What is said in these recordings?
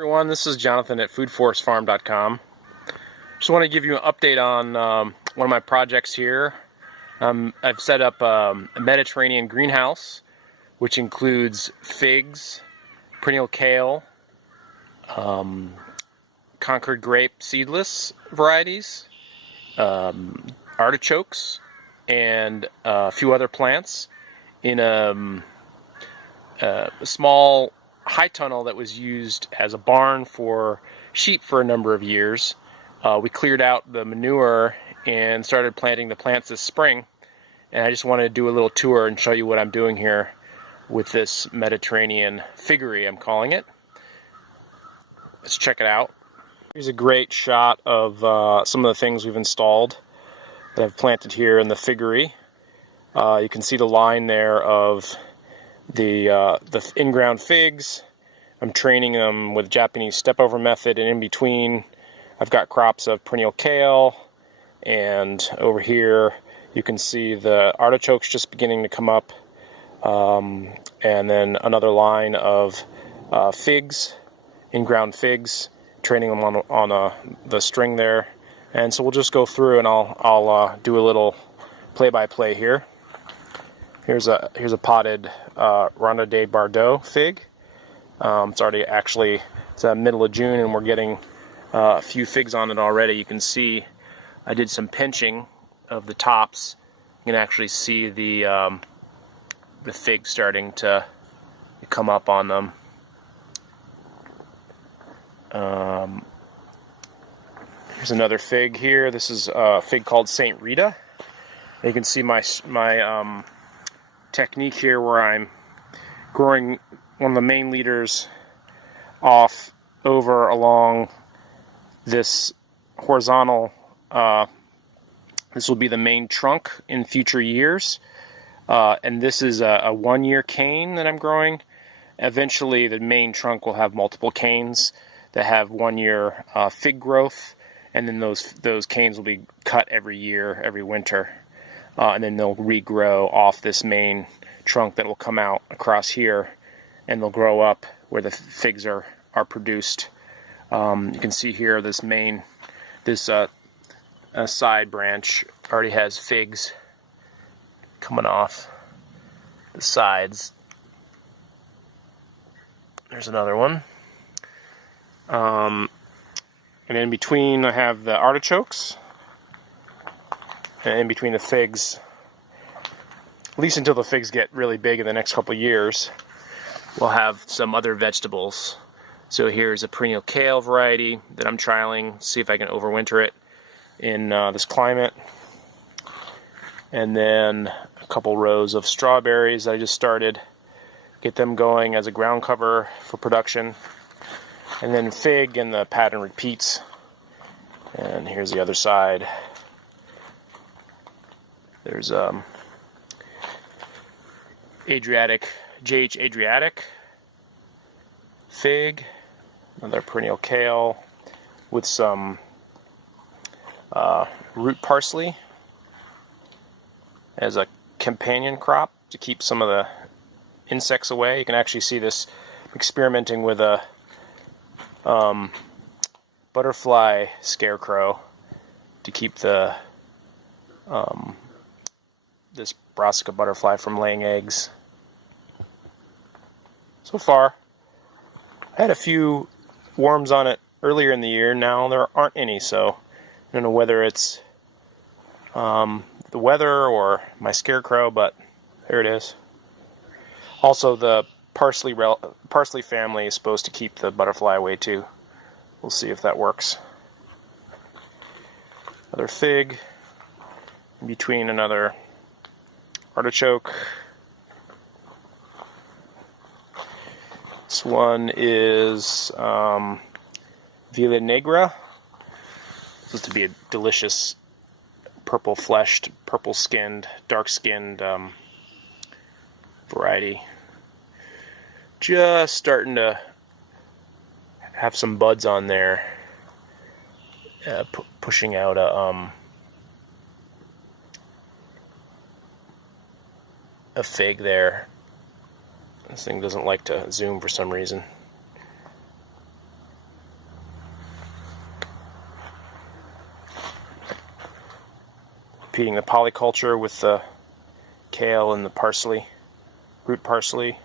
Everyone, this is Jonathan at foodforestfarm.com. Just want to give you an update on one of my projects here. I've set up a Mediterranean greenhouse, which includes figs, perennial kale, Concord grape seedless varieties, artichokes, and a few other plants in a small high tunnel that was used as a barn for sheep for a number of years. We cleared out the manure and started planting the plants this spring, and I just wanted to do a little tour and show you what I'm doing here with this Mediterranean Figgery, I'm calling it. Let's check it out. Here's a great shot of some of the things we've installed that I've planted here in the Figgery. You can see the line there of the in-ground figs. I'm training them with Japanese step-over method, and in between I've got crops of perennial kale, and over here you can see the artichokes just beginning to come up, and then another line of figs, in-ground figs, training them on the string there. And so we'll just go through and I'll do a little play-by-play here. Here's a potted Ronde de Bordeaux fig. It's middle of June and we're getting a few figs on it already. You can see I did some pinching of the tops. You can actually see the figs starting to come up on them. Here's another fig here. This is a fig called St. Rita. You can see my technique here where I'm growing one of the main leaders off over along this horizontal. This will be the main trunk in future years, and this is a 1-year cane that I'm growing. Eventually the main trunk will have multiple canes that have 1-year fig growth, and then those canes will be cut every year, every winter. And then they'll regrow off this main trunk that will come out across here, and they'll grow up where the figs are produced. You can see here this side branch already has figs coming off the sides. There's another one. And in between I have the artichokes. And in between the figs, at least until the figs get really big in the next couple of years, we'll have some other vegetables. So here's a perennial kale variety that I'm trialing, see if I can overwinter it in this climate. And then a couple rows of strawberries that I just started, get them going as a ground cover for production. And then fig, and the pattern repeats. And here's the other side. There's JH Adriatic fig, another perennial kale with some root parsley as a companion crop to keep some of the insects away. You can actually see this experimenting with a butterfly scarecrow to keep the this brassica butterfly from laying eggs. So far, I had a few worms on it earlier in the year. Now there aren't any, so I don't know whether it's the weather or my scarecrow, but there it is. Also, the parsley family is supposed to keep the butterfly away too. We'll see if that works. Another fig in between another artichoke. This one is Villa Negra. Supposed to be a delicious purple-fleshed, purple-skinned, dark-skinned variety. Just starting to have some buds on there, pushing out a fig there. This thing doesn't like to zoom for some reason. repeating the polyculture with the kale and the parsley, root parsley.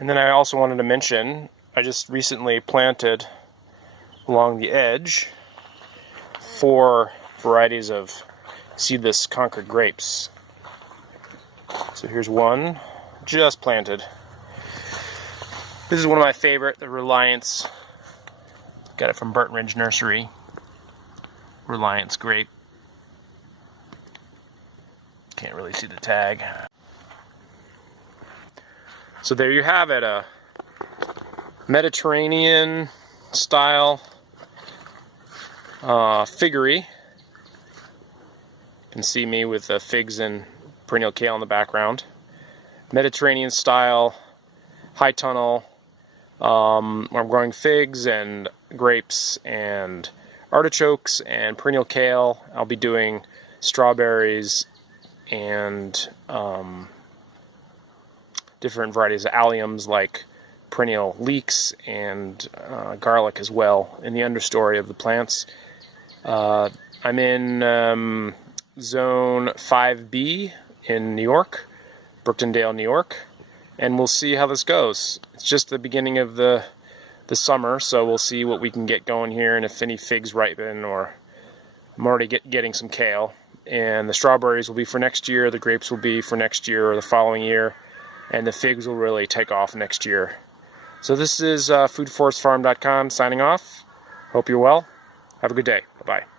And then I also wanted to mention, I just recently planted along the edge 4 varieties of seedless Concord grapes. So here's one, just planted. This is one of my favorite, the Reliance. Got it from Burton Ridge Nursery. Reliance grape. Can't really see the tag. So there you have it, a Mediterranean style figgery. You can see me with the figs and perennial kale in the background. Mediterranean style, high tunnel. I'm growing figs and grapes and artichokes and perennial kale. I'll be doing strawberries and different varieties of alliums like perennial leeks and garlic as well in the understory of the plants. I'm in zone 5B in New York, Brooktondale, New York, and we'll see how this goes. It's just the beginning of the summer, so we'll see what we can get going here and if any figs ripen, or I'm already getting some kale. And the strawberries will be for next year, the grapes will be for next year or the following year, and the figs will really take off next year. So this is foodforestfarm.com signing off. Hope you're well. Have a good day. Bye-bye.